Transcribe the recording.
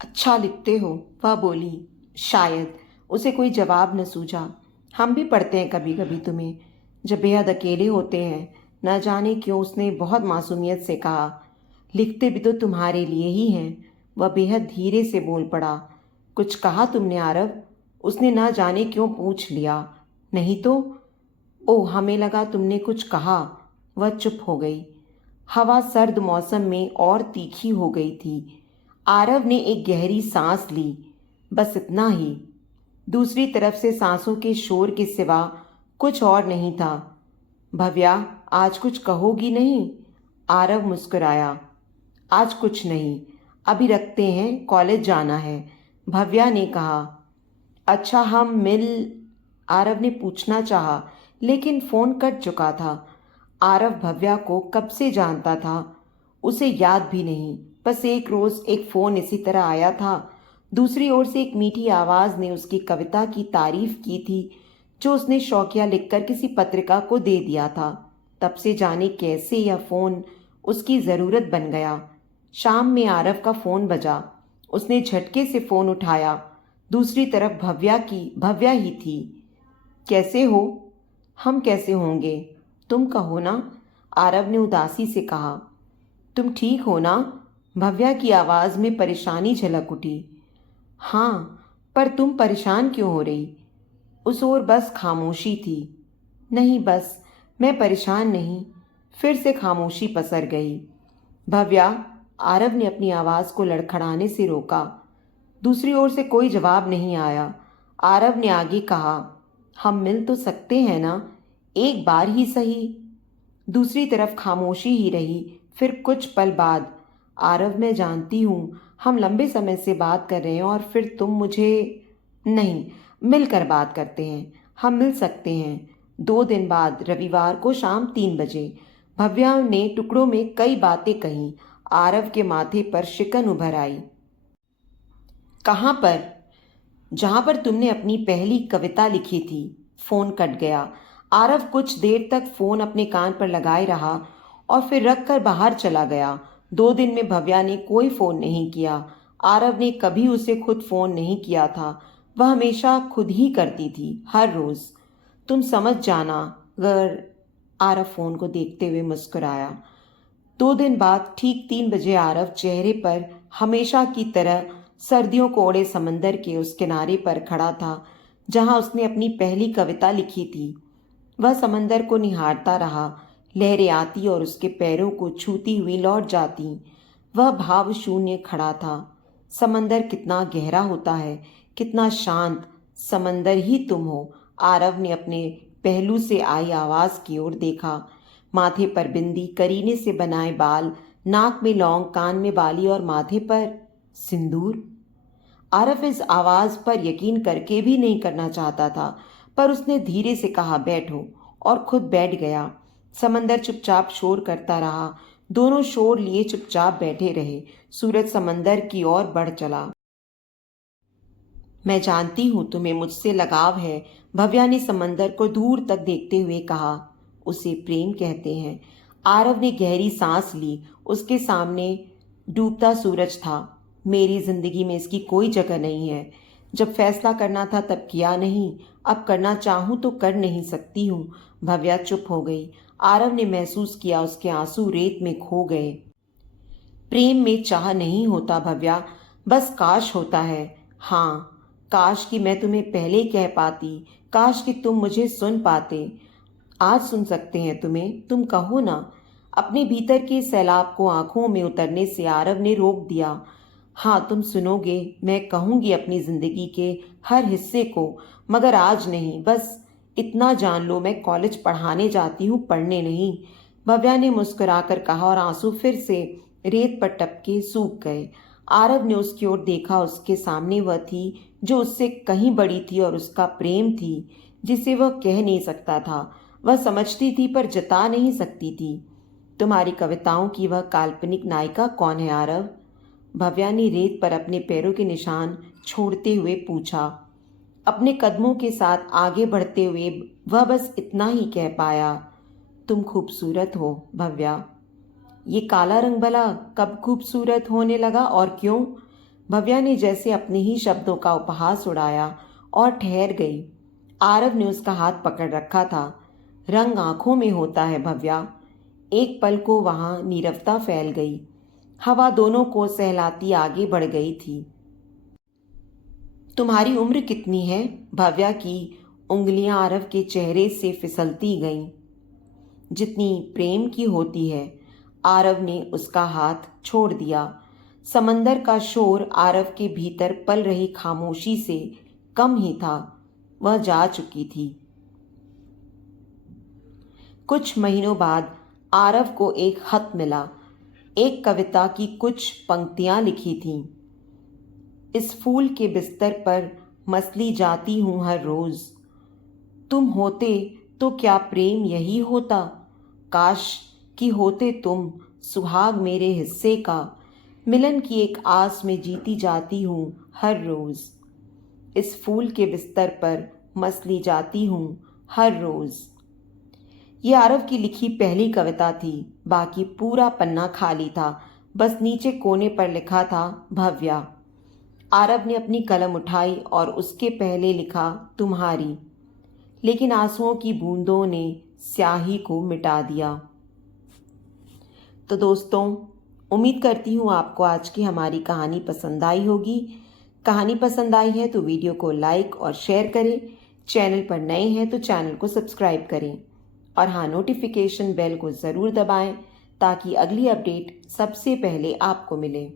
अच्छा लिखते हो, वह बोली। शायद उसे कोई जवाब न सूझा। हम भी पढ़ते हैं कभी कभी तुम्हें, जब बेहद अकेले होते हैं। न जाने क्यों उसने बहुत मासूमियत से कहा। लिखते भी तो तुम्हारे लिए ही हैं। वह बेहद धीरे से बोल पड़ा। कुछ कहा तुमने आरव? उसने न जाने क्यों पूछ लिया। नहीं तो। ओह, हमें लगा तुमने कुछ कहा। वह चुप हो गई। हवा सर्द मौसम में और तीखी हो गई थी। आरव ने एक गहरी सांस ली। बस इतना ही। दूसरी तरफ से सांसों के शोर के सिवा कुछ और नहीं था। भव्या, आज कुछ कहोगी नहीं? आरव मुस्कुराया। आज कुछ नहीं। अभी रखते हैं, कॉलेज जाना है, भव्या ने कहा। अच्छा, हम मिल? आरव ने पूछना चाहा, लेकिन फोन कट चुका था। आरव भव्या को कब से जानता था, उसे याद भी नहीं। बस एक रोज एक फोन इसी तरह आया था। दूसरी ओर से एक मीठी आवाज ने उसकी कविता की तारीफ की थी, जो उसने शौकिया लिखकर किसी पत्रिका को दे दिया था। तब से जाने कैसे यह फोन उसकी जरूरत बन गया। शाम में आरव का फोन बजा। उसने झटके से फोन उठाया। दूसरी तरफ भव्या ही थी। कैसे हो? हम कैसे होंगे, तुम कहो ना, आरव ने उदासी से कहा। तुम ठीक हो ना? भव्या की आवाज में परेशानी झलक उठी। हाँ, पर तुम परेशान क्यों हो रही? उस ओर बस खामोशी थी। नहीं, बस मैं परेशान नहीं। फिर से खामोशी पसर गई। भव्या, आरव ने अपनी आवाज को लड़खड़ाने से रोका। दूसरी ओर से कोई जवाब नहीं आया। आरव ने आगे कहा, हम मिल तो सकते हैं ना, एक बार ही सही। दूसरी तरफ खामोशी ही रही। फिर कुछ पल बाद, आरव, मैं जानती हूँ हम लंबे समय से बात कर रहे हैं और फिर तुम मुझे। नहीं, मिलकर बात करते हैं। हम मिल सकते हैं 2 दिन बाद, रविवार को शाम 3 बजे। भव्या ने टुकड़ों में कई बातें कहीं। आरव के माथे पर शिकन उभर आई। कहाँ पर? जहां पर तुमने अपनी पहली कविता लिखी थी। फोन कट गया। आरव कुछ देर तक फोन अपने कान पर लगाए रहा और फिर रख कर बाहर चला गया। 2 दिन में भव्या ने कोई फोन नहीं किया। आरव ने कभी उसे खुद फोन नहीं किया था। वह हमेशा खुद ही करती थी, हर रोज। तुम समझ जाना अगर। आरव फोन को देखते हुए मुस्कुराया। 2 दिन बाद ठीक 3 बजे आरव चेहरे पर हमेशा की तरह सर्दियों को ओढ़े समंदर के उस किनारे पर खड़ा था जहां उसने अपनी पहली कविता लिखी थी। वह समंदर को निहारता रहा। लहरें आती और उसके पैरों को छूती हुई लौट जाती। वह भाव शून्य खड़ा था। समंदर कितना गहरा होता है, कितना शांत। समंदर ही तुम हो। आरव ने अपने पहलू से आई आवाज की ओर देखा। माथे पर बिंदी, करीने से बनाए बाल, नाक में लौंग, कान में बाली और माथे पर सिंदूर। आरफ इस आवाज पर यकीन करके भी नहीं करना चाहता था, पर उसने धीरे से कहा, बैठो, और खुद बैठ गया। समंदर चुपचाप शोर करता रहा। दोनों शोर लिए चुपचाप बैठे रहे। सूरज समंदर की ओर बढ़ चला। मैं जानती हूं तुम्हें मुझसे लगाव है, भव्या ने समंदर को दूर तक देखते हुए कहा। उसे प्रेम कहते हैं। आरव ने गहरी सांस ली। उसके सामने डूबता सूरज था। मेरी जिंदगी में इसकी कोई जगह नहीं है। जब फैसला करना था तब किया नहीं, अब करना चाहूं तो कर नहीं सकती हूँ। भव्या चुप हो गई। आरव ने महसूस किया उसके आंसू रेत में खो गए। प्रेम में चाह नहीं होता भव्या, बस काश होता है। हाँ, काश कि मैं तुम्हें पहले कह पाती। काश कि तुम मुझे सुन पाते। आज सुन सकते हैं तुम्हें, तुम कहो ना। अपने भीतर के सैलाब को आंखों में उतरने से आरव ने रोक दिया। हाँ, तुम सुनोगे। मैं कहूंगी अपनी जिंदगी के हर हिस्से को, मगर आज नहीं। बस इतना जान लो, मैं कॉलेज पढ़ाने जाती हूँ, पढ़ने नहीं। भव्या ने मुस्कुराकर कहा और आंसू फिर से रेत पर टपके सूख गए। आरव ने उसकी ओर देखा। उसके सामने वह थी जो उससे कहीं बड़ी थी और उसका प्रेम थी जिसे वह कह नहीं सकता था। वह समझती थी पर जता नहीं सकती थी। तुम्हारी कविताओं की वह काल्पनिक नायिका कौन है आरव? भव्या ने रेत पर अपने पैरों के निशान छोड़ते हुए पूछा। अपने कदमों के साथ आगे बढ़ते हुए वह बस इतना ही कह पाया, तुम खूबसूरत हो भव्या। ये काला रंग भला कब खूबसूरत होने लगा और क्यों? भव्या ने जैसे अपने ही शब्दों का उपहास उड़ाया और ठहर गई। आरव ने उसका हाथ पकड़ रखा था। रंग आंखों में होता है भव्या। एक पल को वहां नीरवता फैल गई। हवा दोनों को सहलाती आगे बढ़ गई थी। तुम्हारी उम्र कितनी है? भव्या की उंगलियां आरव के चेहरे से फिसलती गईं। जितनी प्रेम की होती है। आरव ने उसका हाथ छोड़ दिया। समंदर का शोर आरव के भीतर पल रही खामोशी से कम ही था। वह जा चुकी थी। कुछ महीनों बाद आरव को एक खत मिला। एक कविता की कुछ पंक्तियां लिखी थीं। इस फूल के बिस्तर पर मसली जाती हूं हर रोज। तुम होते तो क्या प्रेम यही होता? काश कि होते तुम सुहाग मेरे हिस्से का। मिलन की एक आस में जीती जाती हूं हर रोज। इस फूल के बिस्तर पर मसली जाती हूं हर रोज। ये आरव की लिखी पहली कविता थी। बाकी पूरा पन्ना खाली था। बस नीचे कोने पर लिखा था भव्या। आरव ने अपनी कलम उठाई और उसके पहले लिखा तुम्हारी। लेकिन आंसुओं की बूंदों ने स्याही को मिटा दिया। तो दोस्तों, उम्मीद करती हूँ आपको आज की हमारी कहानी पसंद आई होगी। कहानी पसंद आई है तो वीडियो को लाइक और शेयर करें। चैनल पर नए हैं तो चैनल को सब्सक्राइब करें। और हाँ, नोटिफिकेशन बेल को ज़रूर दबाएं ताकि अगली अपडेट सबसे पहले आपको मिले।